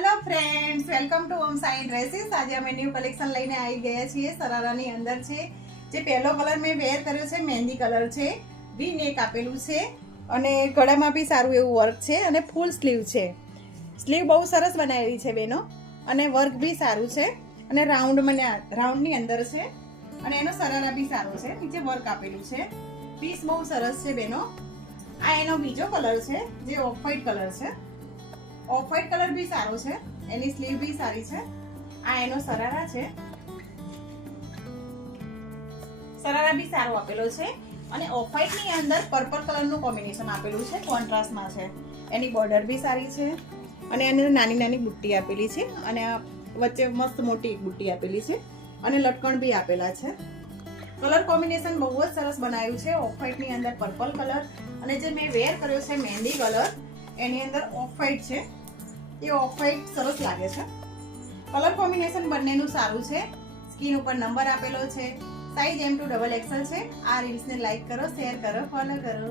Hello friends, welcome to home Sai dresses. આજે અમે new collection લઈને આવી ગયા છીએ. સરારાની અંદર છે જે પહેલો કલર મેં વેર કર્યો છે મહેંદી કલર છે. વી નેક આપેલું છે અને ગળામાં બી સારું એવું વર્ક છે અને ફૂલ સ્લીવ છે. સ્લીવ બહુ સરસ બનાવેલી છે બેનો અને વર્ક બી સારું છે અને રાઉન્ડની અંદર છે અને એનો સરારા બી સારો છે. નીચે વર્ક આપેલું છે. પીસ બહુ સરસ છે બેનો. આ એનો બીજો કલર છે જે ઓફ વ્હાઈટ કલર છે. ઓફ વ્હાઈટ કલર બી સારો છે, એની સ્લીવ બી સારી છે. આ એનો સરારા છે. સરારા બી સારો આપેલો છે અને ઓફ વ્હાઈટ ની અંદર પર્પલ કલર નું કોમ્બિનેશન આપેલું છે, કોન્ટ્રાસ્ટમાં છે. એની બોર્ડર બી સારી છે અને એની નાની નાની બુટ્ટી આપેલી છે અને વચ્ચે મસ્ત મોટી એક બુટ્ટી આપેલી છે અને લટકણ બી આપેલા છે. કલર કોમ્બિનેશન બહુ જ સરસ બનાવ્યું છે. ઓફ વ્હાઈટ ની અંદર પર્પલ કલર અને જે મેં વેર કર્યો છે મહેંદી કલર, એની અંદર ઓફ વ્હાઈટ છે. એ ઓફ વ્હાઈટ સરસ લાગે છે. કલર કોમ્બિનેશન બંનેનું સારું છે. સ્કીન ઉપર નંબર આપેલો છે. સાઈઝ M2 XXL છે. આ રીલ્સને લાઈક કરો, શેર કરો, ફોલો કરો.